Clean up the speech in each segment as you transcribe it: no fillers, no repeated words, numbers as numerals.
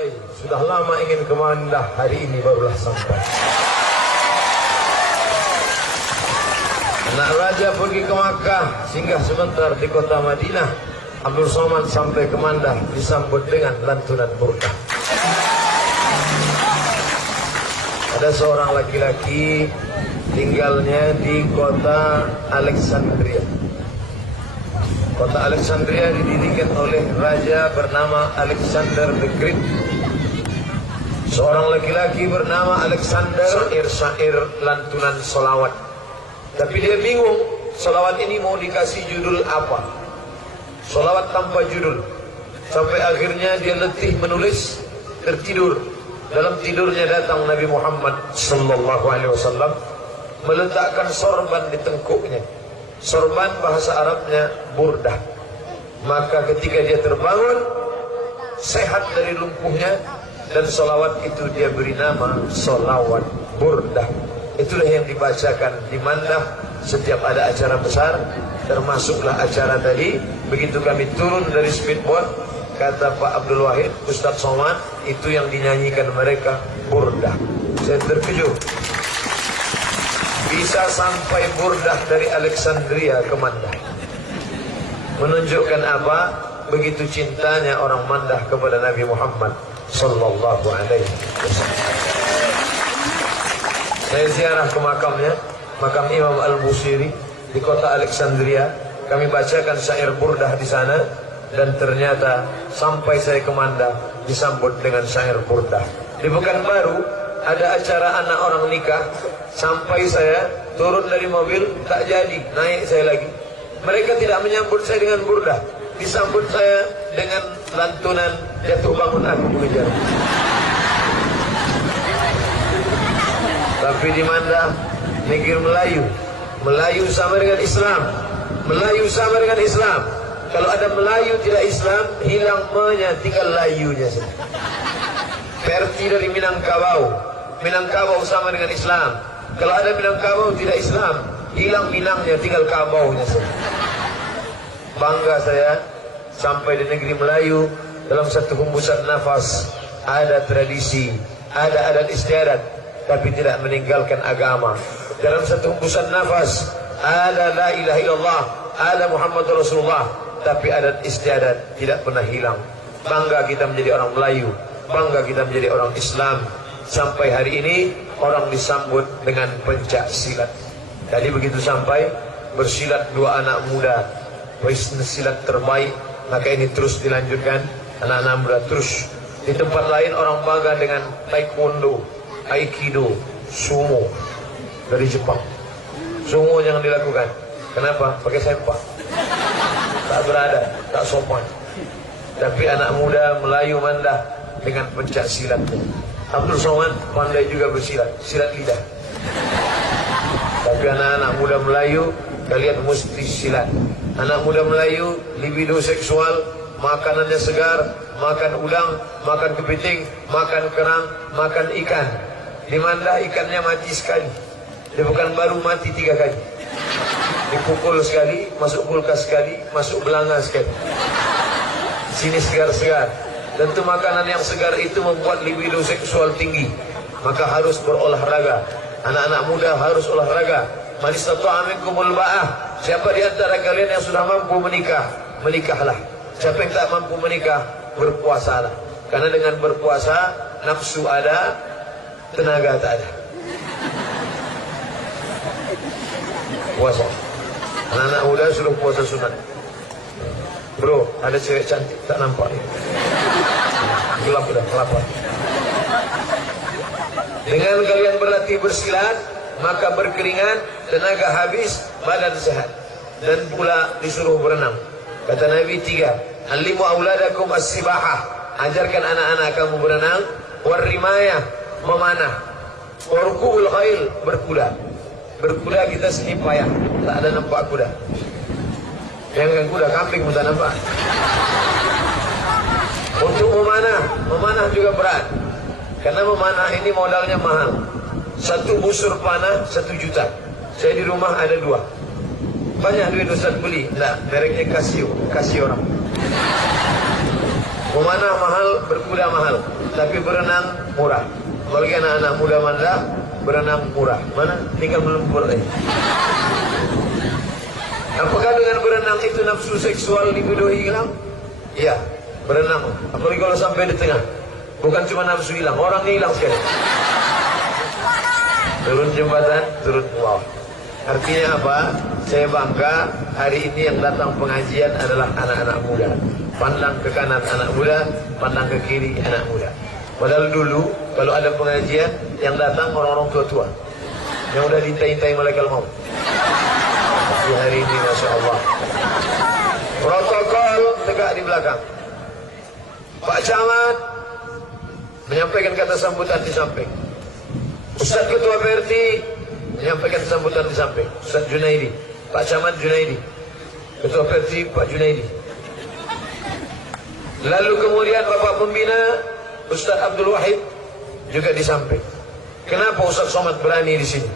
sampai. Sudah lama ingin ke Mandah, hari ini barulah sampai. Anak raja pergi ke Makkah, singgah sebentar di kota Madinah. Abdul Somad sampai ke Mandah, disambut dengan lantunan burkah. Ada seorang laki-laki tinggalnya di kota Alexandria. Kota Alexandria didirikan oleh raja bernama Alexander the Great. Seorang laki-laki bernama Alexander syair lantunan solawat. Tapi dia bingung, solawat ini mau dikasih judul apa? Solawat tanpa judul. Sampai akhirnya dia letih menulis, tertidur. Dalam tidurnya datang Nabi Muhammad sallallahu alaihi wasallam meletakkan sorban di tengkuknya. Sorban bahasa Arabnya burdah. Maka ketika dia terbangun, sehat dari lumpuhnya, dan solawat itu dia beri nama solawat burdah. Itulah yang dibacakan di Mandah setiap ada acara besar, termasuklah acara tadi. Begitu kami turun dari speedboat, kata Pak Abdul Wahid, Ustadz Somad, itu yang dinyanyikan mereka burdah. Saya terkejut. Bisa sampai burdah dari Alexandria ke Mandah. Menunjukkan apa? Begitu cintanya orang Mandah kepada Nabi Muhammad sallallahu alaihi wasallam. Saya ziarah ke makamnya, makam Imam Al-Busiri di kota Alexandria. Kami bacakan syair burdah di sana, dan ternyata sampai saya ke Mandah disambut dengan syair burdah. Di Pekanbaru ada acara anak orang nikah. Sampai saya turun dari mobil, tak jadi, naik saya lagi. Mereka tidak menyambut saya dengan burdah, disambut saya dengan lantunan jatuh bangun aku mengejar. Tapi di Mandah mikir Melayu. Melayu sama dengan Islam. Melayu sama dengan Islam. Kalau ada Melayu tidak Islam, hilang me-nya, tinggal layunya saja. Versi dari Minangkabau. Minangkabau sama dengan Islam. Kalau ada Minangkabau tidak Islam, hilang Minangnya, tinggal kabaunya saja. Bangga saya sampai di negeri Melayu. Dalam satu hembusan nafas ada tradisi, ada adat istiadat, tapi tidak meninggalkan agama. Dalam satu hembusan nafas ada la ilaha illallah, ada Muhammad Rasulullah, tapi adat istiadat tidak pernah hilang. Bangga kita menjadi orang Melayu, bangga kita menjadi orang Islam. Sampai hari ini orang disambut dengan pencak silat. Tadi begitu sampai, bersilat dua anak muda, silat terbaik. Maka ini terus dilanjutkan, anak-anak muda terus. Di tempat lain orang bangga dengan taekwondo, aikido, sumo dari Jepang. Sumo jangan dilakukan. Kenapa? Pakai sempak, tak berada, tak sopan. Tapi anak muda Melayu Mandah dengan pencak silatnya. Abdul Somad pandai juga bersilat, silat lidah. Tapi anak-anak muda Melayu, kalian mesti silat. Anak muda Melayu, libido seksual, makanannya segar, makan udang, makan kepiting, makan kerang, makan ikan. Di Mandah ikannya mati sekali. Di Pekanbaru mati 3 kali. Dipukul sekali, masuk kulkas sekali, masuk belanga sekali. Sini segar-segar. Tentu makanan yang segar itu membuat libido seksual tinggi. Maka harus berolahraga. Anak-anak muda harus olahraga. Man istata'a minkumul ba'ah. Siapa di antara kalian yang sudah mampu menikah, menikahlah. Siapa yang tak mampu menikah, berpuasalah. Karena dengan berpuasa, nafsu ada, tenaga tak ada. Puasa. Anak-anak muda suruh puasa sunat. Bro, ada cewek cantik, tak nampak ni. Gelap dah, kelapa. Dengan kalian berlatih bersilat, maka berkeringat, tenaga habis, badan sehat. Dan pula disuruh berenang. Kata Nabi 3, Alimu auladakum as-sibahah. Ajarkan anak-anak kamu berenang. Warrimayah, memanah. Warukubul khail, berkuda. Berkuda kita sini payah, tak ada nampak kuda. Yang kuda kambing pun tak nampak. Untuk memanah juga berat. Karena memanah ini modalnya mahal. Satu busur panah 1 juta. Saya di rumah ada 2. Banyak duit Ustaz beli. Nah, mereknya Casio orang. Memanah mahal, berkuda mahal, tapi berenang murah. Bagi anak-anak muda Manda, berenang murah. Mana? Tinggal melempur aja. Apakah dengan berenang itu nafsu seksual libido hilang? Iya, berenang. Apalagi kalau sampai di tengah. Bukan cuma nafsu hilang, orang hilang sekali. Turun jembatan, turun wow. Artinya apa? Saya bangga hari ini yang datang pengajian adalah anak-anak muda. Pandang ke kanan anak muda, pandang ke kiri anak muda. Padahal dulu kalau ada pengajian yang datang orang-orang tua-tua yang udah diintai-intai malaikat maut. Tapi hari ini Masya Allah, protokol tegak di belakang. Pak Camat menyampaikan kata sambutan di samping. Ustaz Ketua PRT menyampaikan sambutan di samping. Ustaz Junaidi, Pak Camat Junaidi, Ketua PRT Pak Junaidi. Lalu kemudian Bapak Pembina Ustaz Abdul Wahid juga di samping. Kenapa Ustaz Somad berani di sini?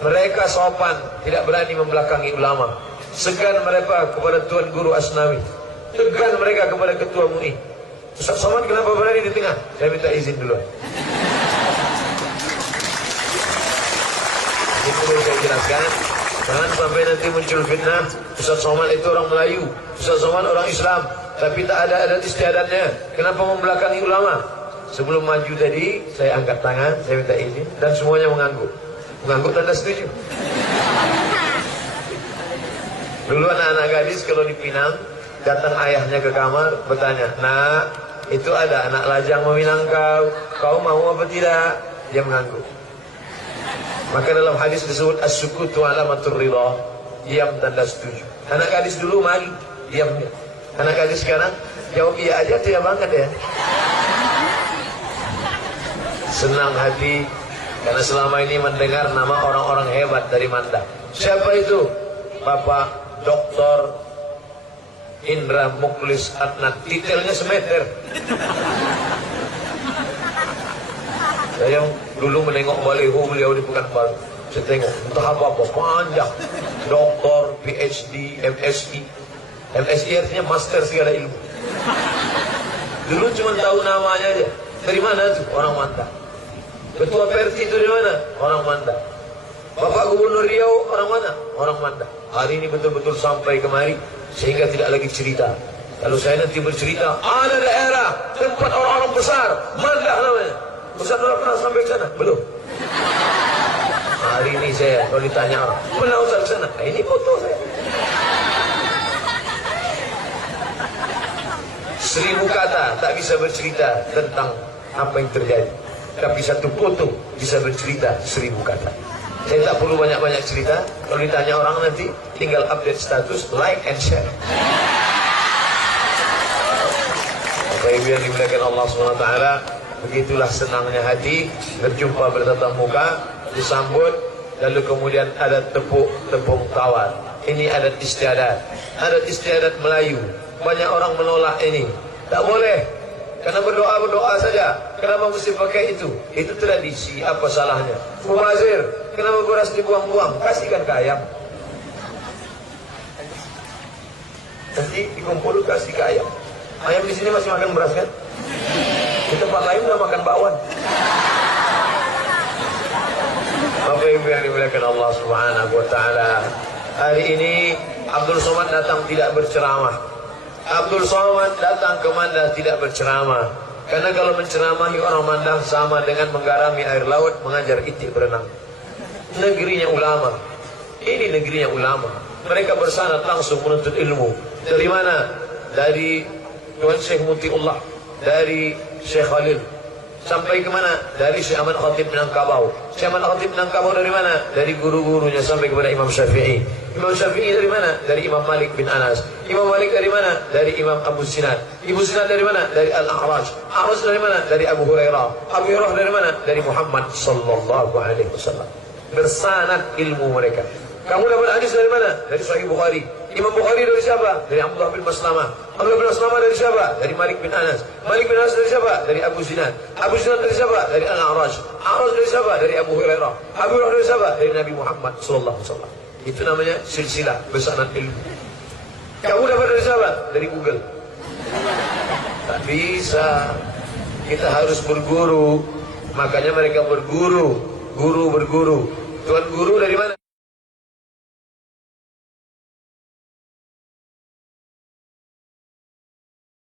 Mereka sopan, tidak berani membelakangi ulama. Segan mereka kepada Tuan Guru Asnawi. Segan mereka kepada Ketua MUI. Ustaz Somad kenapa berani di tengah? Saya minta izin dulu. Ini perlu saya jelaskan. Jangan sampai nanti muncul fitnah. Ustaz Somad itu orang Melayu, Ustaz Somad orang Islam, tapi tak ada adat istiadatnya. Kenapa membelakangi ulama? Sebelum maju tadi, saya angkat tangan, saya minta izin, dan semuanya mengangguk. Mengangguk tanda setuju. Dulu anak-anak gadis kalau dipinang, datang ayahnya ke kamar, bertanya, "Nak, itu ada anak lajang meminang kau mau apa tidak?" Dia mengangguk. Maka dalam hadis disebut as-sukutu alamatur ridha, diam tanda setuju. Anak gadis dulu malu, diam dia. Anak gadis sekarang jawab iya aja, tidak banget ya. Senang hati karena selama ini mendengar nama orang-orang hebat dari Manda. Siapa itu? Bapak Dr. Indra Muklis Adnan. Detailnya semeter. Saya dulu menengok baliho beliau di Pekanbaru. Saya tengok entah apa-apa panjang. Doktor, PhD, MSI. MSI artinya master segala ilmu. Dulu cuma tahu namanya aja. Dari mana tuh? Orang Manda. Ketua PRT itu dari mana? Orang Manda. Bapak Gubernur Riau orang mana? Orang Manda. Hari ini betul-betul sampai kemari sehingga tidak lagi cerita. Kalau saya nanti bercerita, ada daerah tempat orang-orang besar, Manda namanya. Ustaz pernah sampai ke sana? Belum. Hari ini saya kalau ditanya orang, pernah Ustaz ke sana? Nah, ini foto saya. 1000 kata tak bisa bercerita tentang apa yang terjadi. Tapi satu foto bisa bercerita 1000 kata. Saya tak perlu banyak-banyak cerita. Kalau ditanya orang nanti tinggal update status, like and share. Bapak Ibu yang dimuliakan Allah SWT, begitulah senangnya hati berjumpa bertatap muka, disambut, lalu kemudian ada tepung tawar. Ini adat istiadat Melayu. Banyak orang menolak ini. Tak boleh. Karena berdoa saja. Kenapa mesti pakai itu? Itu tradisi, apa salahnya? Mubazir, kenapa beras dibuang-buang? Kasihkan ke ayam. Nanti dikumpul kasih ke ayam. Ayam di sini masih makan beras kan? Di tempat lain udah makan bakwan. Bapak Ibu yang dimuliakan Allah Subhanahu wa taala. Hari ini Abdul Somad datang tidak berceramah. Abdul Somad datang ke Manda tidak berceramah. Karena kalau menceramahi orang Manda sama dengan menggarami air laut, mengajar itik berenang. Negerinya ulama. Ini negerinya ulama. Mereka bersanad langsung menuntut ilmu. Dari mana? Dari Tuan Syekh Mutiullah, dari Syekh Khalil. Sampai ke mana? Dari Syekh Ahmad Khatib Minangkabau. Syekh Ahmad Khatib Minangkabau dari mana? Dari guru-gurunya sampai kepada Imam Syafi'i. Imam Syafi'i dari mana? Dari Imam Malik bin Anas. Imam Malik dari mana? Dari Imam Abu Sinan. Ibu Sinan dari mana? Dari Al-A'raj. A'raj dari mana? Dari Abu Hurairah. Abu Hurairah dari mana? Dari Muhammad sallallahu alaihi wasallam. Bersanad ilmu mereka. Kamu dapat hadis dari mana? Dari Sahih Bukhari. Imam Bukhari dari siapa? Dari Abdullah bin Maslamah. Abdullah bin Maslamah dari siapa? Dari Malik bin Anas. Malik bin Anas dari siapa? Dari Abu Sinan. Abu Sinan dari siapa? Dari Al-A'raj. A'raj dari siapa? Dari Abu Hurairah. Abu Hurairah dari siapa? Dari Nabi Muhammad sallallahu alaihi wasallam. Itu namanya silsilah bersanad ilmu. Kamu dapat dari siapa? Dari Google. Tak bisa. Kita harus berguru. Makanya mereka berguru. Guru berguru. Tuan guru dari mana?